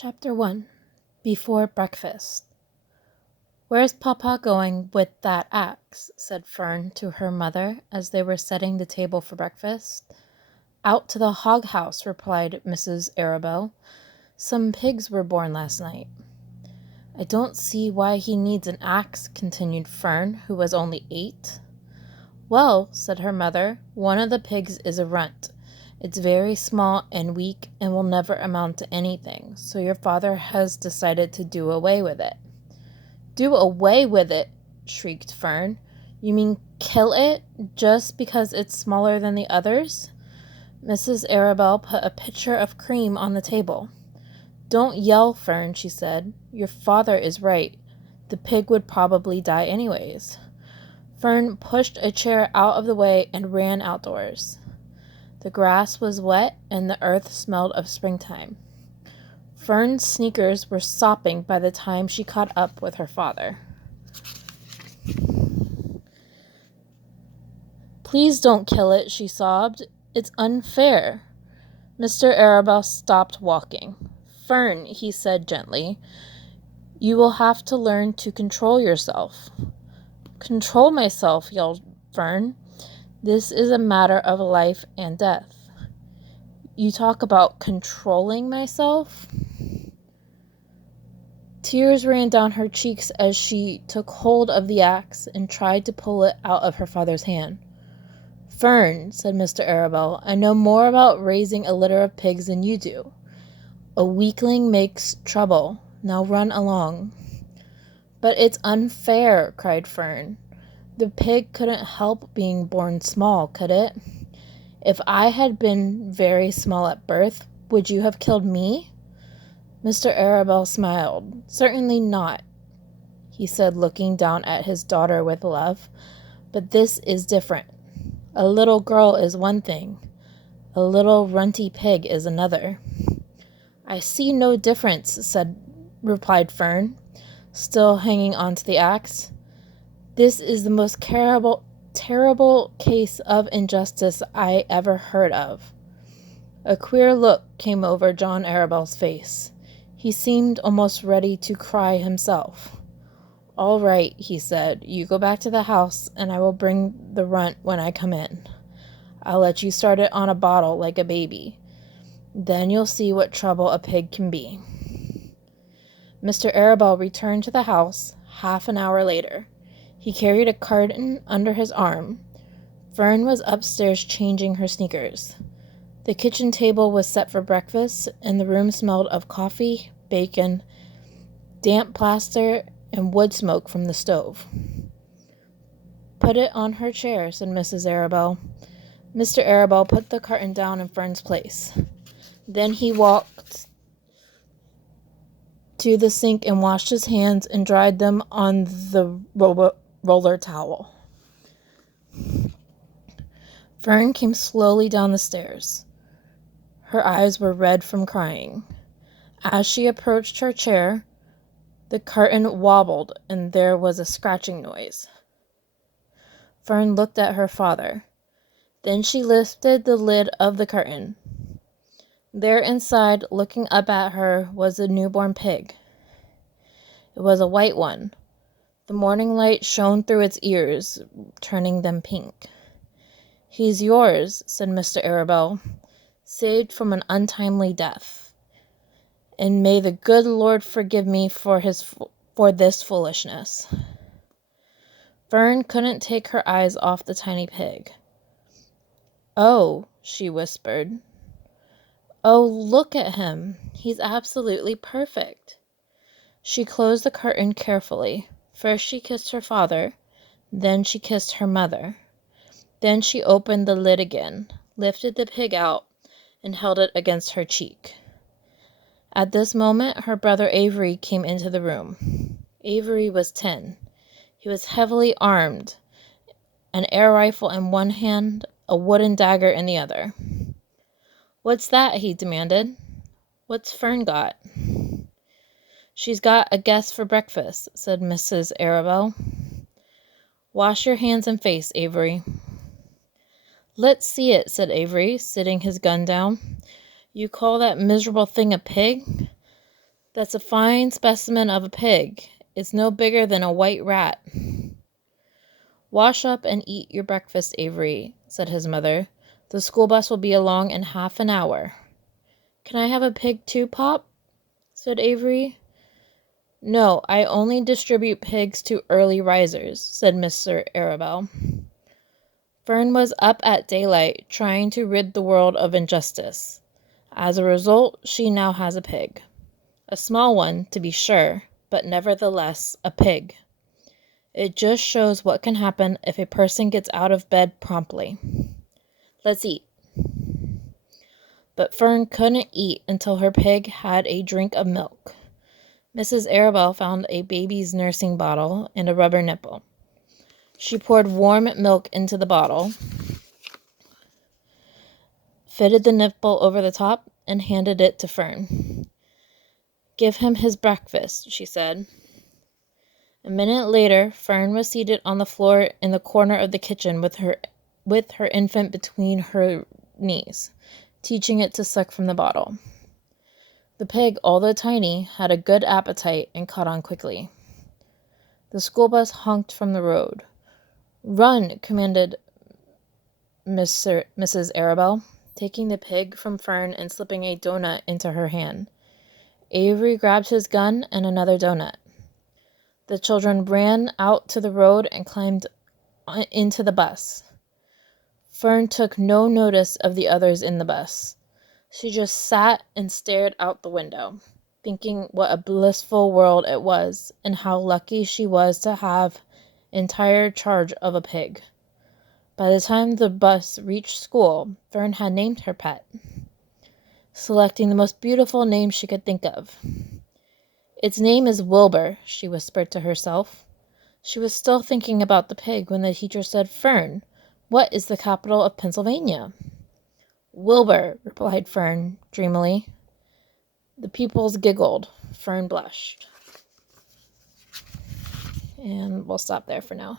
Chapter 1. Before Breakfast. "Where's Papa going with that axe?" said Fern to her mother as they were setting the table for breakfast. "Out to the hog house," replied Mrs. Arabelle. "Some pigs were born last night." "I don't see why he needs an axe," continued Fern, who was only 8. "Well," said her mother, "one of the pigs is a runt. It's very small and weak and will never amount to anything, so your father has decided to do away with it." "Do away with it!" shrieked Fern. "You mean kill it, just because it's smaller than the others?" Mrs. Arabelle put a pitcher of cream on the table. "Don't yell, Fern," she said. "Your father is right. The pig would probably die anyways." Fern pushed a chair out of the way and ran outdoors. The grass was wet and the earth smelled of springtime. Fern's sneakers were sopping by the time she caught up with her father. "Please don't kill it," she sobbed. "It's unfair." Mr. Arabelle stopped walking. "Fern," he said gently, "you will have to learn to control yourself." "Control myself," yelled Fern. "This is a matter of life and death." "You talk about controlling myself?" Tears ran down her cheeks as she took hold of the axe and tried to pull it out of her father's hand. "Fern," said Mr. Arabelle, "I know more about raising a litter of pigs than you do. A weakling makes trouble. Now run along." "But it's unfair," cried Fern. "The pig couldn't help being born small, could it? If I had been very small at birth, would you have killed me?" Mr. Arabelle smiled. "Certainly not," he said, looking down at his daughter with love. "But this is different. A little girl is one thing. A little runty pig is another." "I see no difference," replied Fern, still hanging on to the axe. "This is the most terrible case of injustice I ever heard of." A queer look came over John Arabelle's face. He seemed almost ready to cry himself. "All right," he said. "You go back to the house, and I will bring the runt when I come in. I'll let you start it on a bottle like a baby. Then you'll see what trouble a pig can be." Mr. Arabelle returned to the house half an hour later. He carried a carton under his arm. Fern was upstairs changing her sneakers. The kitchen table was set for breakfast, and the room smelled of coffee, bacon, damp plaster, and wood smoke from the stove. "Put it on her chair," said Mrs. Arabelle. Mr. Arabelle put the carton down in Fern's place. Then he walked to the sink and washed his hands and dried them on the roller towel. Fern came slowly down the stairs. Her eyes were red from crying. As she approached her chair, the curtain wobbled and there was a scratching noise. Fern looked at her father. Then she lifted the lid of the curtain. There inside, looking up at her, was a newborn pig. It was a white one. The morning light shone through its ears, turning them pink. "He's yours," said Mr. Arabelle, "saved from an untimely death. And may the good Lord forgive me for this foolishness." Fern couldn't take her eyes off the tiny pig. "Oh," she whispered. "Oh, look at him. He's absolutely perfect." She closed the curtain carefully. First she kissed her father, then she kissed her mother. Then she opened the lid again, lifted the pig out, and held it against her cheek. At this moment, her brother Avery came into the room. Avery was 10. He was heavily armed, an air rifle in one hand, a wooden dagger in the other. "What's that?" he demanded. "What's Fern got?" "She's got a guest for breakfast," said Mrs. Arabelle. "Wash your hands and face, Avery." "Let's see it," said Avery, sitting his gun down. "You call that miserable thing a pig?" That's a fine specimen of a pig. It's no bigger than a white rat. Wash up and eat your breakfast, Avery, said his mother. The school bus will be along in half an hour. Can I have a pig too, Pop? Said Avery. No, I only distribute pigs to early risers, said Mr. Arabelle. Fern was up at daylight, trying to rid the world of injustice. As a result, she now has a pig. A small one, to be sure, but nevertheless a pig. It just shows what can happen if a person gets out of bed promptly. Let's eat. But Fern couldn't eat until her pig had a drink of milk. Mrs. Arabelle found a baby's nursing bottle and a rubber nipple. She poured warm milk into the bottle, fitted the nipple over the top, and handed it to Fern. Give him his breakfast, she said. A minute later, Fern was seated on the floor in the corner of the kitchen with her infant between her knees, teaching it to suck from the bottle. The pig, although tiny, had a good appetite and caught on quickly. The school bus honked from the road. Run, commanded Mrs. Arabelle, taking the pig from Fern and slipping a donut into her hand. Avery grabbed his gun and another donut. The children ran out to the road and climbed into the bus. Fern took no notice of the others in the bus. She just sat and stared out the window, thinking what a blissful world it was and how lucky she was to have entire charge of a pig. By the time the bus reached school, Fern had named her pet, selecting the most beautiful name she could think of. Its name is Wilbur, she whispered to herself. She was still thinking about the pig when the teacher said, Fern, what is the capital of Pennsylvania? Wilbur, replied Fern dreamily. The pupils giggled. Fern blushed. And we'll stop there for now.